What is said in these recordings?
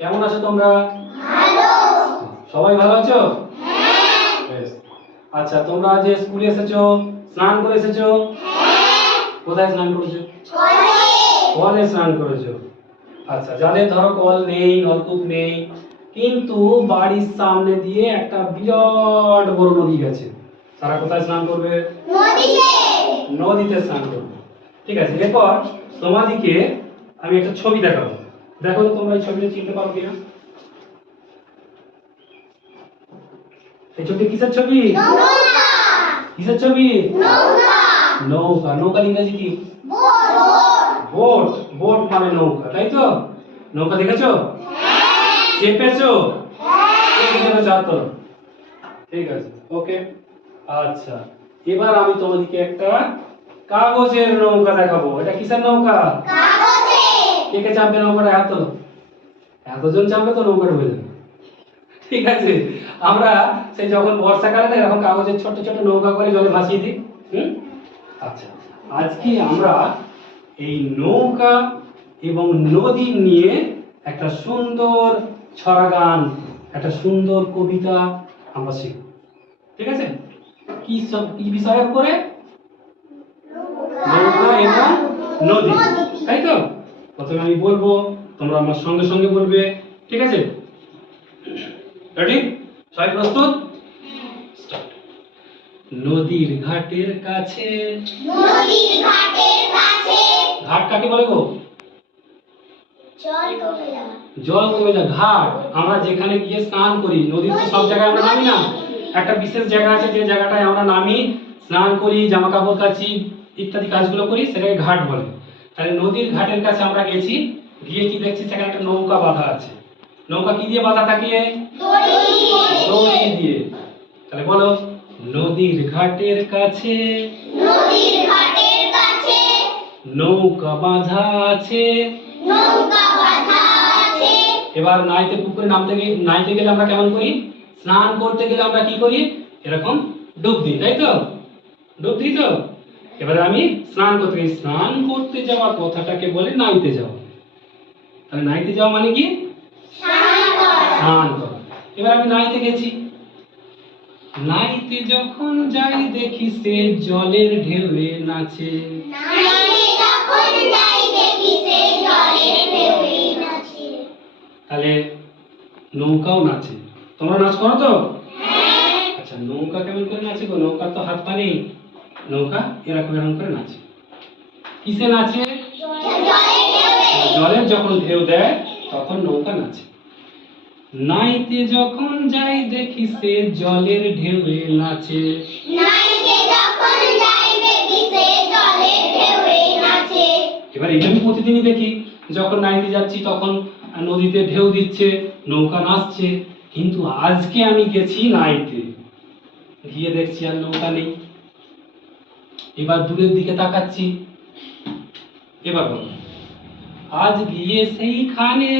কেমন আছো তোমরা? ভালো। সবাই ভালো আছো? হ্যাঁ। বেশ। আচ্ছা, তোমরা যে স্কুলে এসেছো, স্নান করে এসেছো? হ্যাঁ। কোথায় স্নান করেছো? কলে। কলে স্নান করেছো। আচ্ছা, যাদের ধরো কল নেই, নলকূপ নেই, কিন্তু বাড়ির সামনে দিয়ে একটা বিরাট বড় নদী গেছে, তারা কোথায় স্নান করবে? নদীতে। নদীতে স্নান করবে। ঠিক আছে, এরপর তোমাদিকে আমি একটা ছবি দেখাবো। দেখো তো তোমরা এই ছবিটা চিনতে পারো কিনা। এই ছবি কিসের ছবি? নৌকা। কিসের ছবি? নৌকা। নৌকা। নৌকার ইংরেজি কি? বোট। বোট। বোট মানে নৌকা, তাই তো? নৌকা দেখেছো? হ্যাঁ। চেপেছো? হ্যাঁ। চেপেছো হাত তোলো। ঠিক আছে, ওকে। আচ্ছা, এবার আমি তোমাদেরকে একটা কাগজের নৌকা দেখাবো। এটা কিসের নৌকা? কাগজে। কে কে চাপবে নৌকাটা? হাত তোলো। এতজন চাপবে তো নৌকা ডুবে যাবে। ঠিক আছে, আমরা সেই যখন বর্ষাকালে না এরকম কাগজের ছোট ছোট নৌকা করে জলে ভাসিয়ে দিই। হুম? আচ্ছা, আজকে আমরা এই নৌকা এবং নদী নিয়ে একটা সুন্দর ছড়া গান, একটা সুন্দর কবিতা আমরা শিখব। ঠিক আছে, কি বিষয়ের উপরে? নৌকা এবং নদী, তাই তো? প্রথমে আমি বলবো, তোমরা আমার সঙ্গে সঙ্গে বলবে। ঠিক আছে, রেডি? সবাই প্রস্তুত? Start. নদীর ঘাটের কাছে। নদীর ঘাটের কাছে। ঘাট কাকে বলে গো? জল কমে যাওয়া। জল কমে যায়। ঘাট আমরা যেখানে গিয়ে স্নান করি। নদীর তো সব জায়গায় আমরা নামি না, একটা বিশেষ জায়গা আছে যে জায়গাটায় আমরা নামি, স্নান করি, জামা কাপড় কাচি, ইত্যাদি কাজগুলো করি, সেটাকে ঘাট বলে। তাহলে নদীর ঘাটের কাছে আমরা গেছি, গিয়ে কি দেখছি? সেখানে একটা নৌকা বাঁধা আছে। নৌকা কি দিয়ে বাঁধা থাকে? দড়ি দিয়ে। তাহলে বলো, নদীর ঘাটের কাছে। নদীর ঘাটের কাছে। নৌকা বাঁধা আছে। নৌকা বাঁধা আছে। এবার নাইতে পুকুরে নাইতে গেলে আমরা কেমন করি? স্নান করতে গেলে আমরা কি করি? এরকম ডুব দিই, তাই তো? ডুব দিই তো। এবারে আমি স্নান করতে গেছি, স্নান করতে যাওয়ার কথাটাকে বলে নাইতে যাওয়া। তাহলে নাইতে যাওয়া মানে কি? স্নান করা। স্নান করা। এবার আমি নাইতে গেছি, নাইতে যখন যাই দেখি সে জলের ঢেউয়ে নাচে। নাইতে যখন যাই দেখি সে জলের ঢেউয়ে নাচে। তাহলে নৌকাও নাচে। তোমরা নাচ করো তো? হ্যাঁ। আচ্ছা, নৌকা কেমন করে নাচে গো? নৌকার তো হাত পা নেই। নৌকা এরকম এরকম করে নাচে। কিসে নাচে? জলের ঢেউয়ে। জলের যখন ঢেউ দেয় তখন নৌকা নাচে। নাইতে যখন যাই দেখি সে জলের ঢেউয়ে নাচে। নাইতে যখন যাই দেখি সে জলের ঢেউয়ে নাচে। এবার এটা আমি প্রতিদিনই দেখি, যখন নাইতে যাচ্ছি তখন নদীতে ঢেউ দিচ্ছে, নৌকা নাচছে। কিন্তু আজকে আমি গেছি নাইতে, গিয়ে দেখছি আর নৌকা নেই। এবার দূরের দিকে তাকাচ্ছি, এবার বলো, আজ গিয়ে সেইখানে।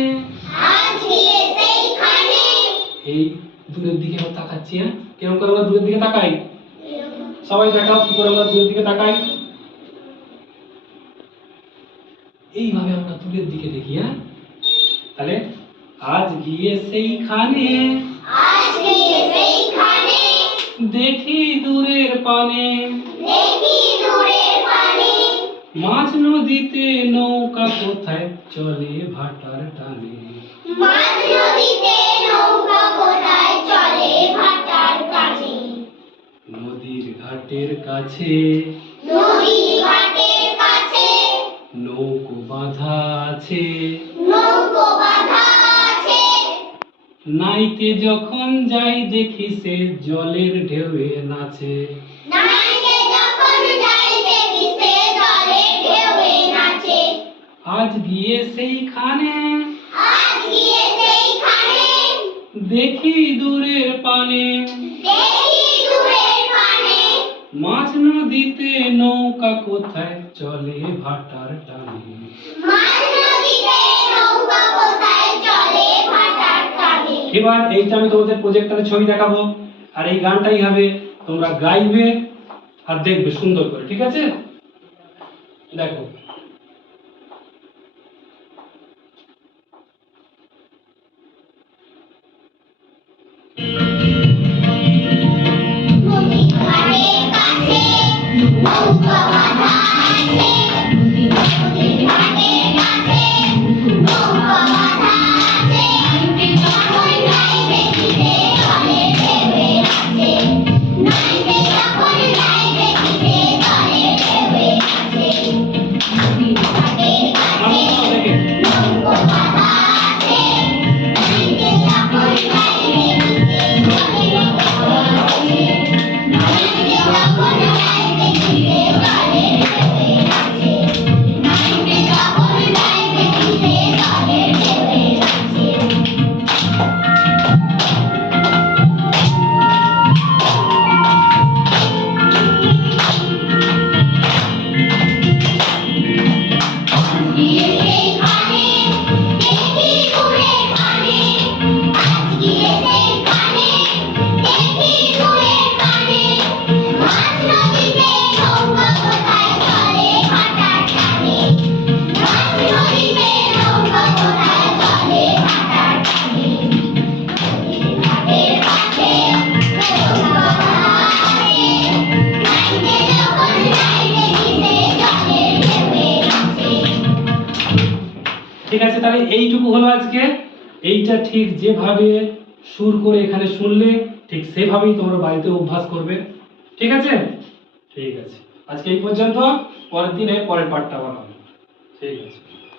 আজ গিয়ে সেইখানে। এই দূরের দিকে আমরা তাকাচ্ছি। হ্যাঁ, কেমন করে আমরা দূরের দিকে তাকাই? সবাই দেখাও কি করে আমরা দূরের দিকে তাকাই। এইভাবে আমরা দূরের দিকে দেখি। হ্যাঁ, তাহলে আজ গিয়ে সেইখানে। আজ গিয়ে সেইখানে। দেখি দূরের পানে। দেখি দূরের পানে। মাঝ নদীতে নৌকা কোথায় চলে ভাটার টানে। মাঝ নদীতে নৌকা কোথায় চলে ভাটার টানে। নদীর ঘাটের কাছে। নদীর ঘাটের কাছে। নৌকো বাঁধা আছে। নৌকো বাঁধা আছে। নাইতে যখন যাই দেখি সে জলের ঢেউয়ে নাচে। নাইতে যখন যাই দেখি সে জলের ঢেউয়ে নাচে। আজ গিয়ে সেইখানে। আজ গিয়ে সেইখানে। দেখি দূরের পানে। দেখি দূরের পানে। মাঝ নদীতে নৌকা কোথায় চলে ভাটার টানে। মাঝ নদীতে নৌকা কোথায় চলে ভাটার টানে। এবার এইটা আমি তোমাদের প্রজেক্টরে ছবি দেখাবো, আর এই গানটাই হবে, তোমরা গাইবে আর দেখবে সুন্দর করে। ঠিক আছে, দেখো। আছে, তাহলে এইটুকু হলো আজকে। এইটা ঠিক যেভাবে সুর করে এখানে শুনলে ঠিক সেভাবেই তোমরা বাড়িতে অভ্যাস করবে। ঠিক আছে? ঠিক আছে, আজকে এই পর্যন্ত। পরের দিনে পরের পাঠটা আবার হবে। ঠিক আছে।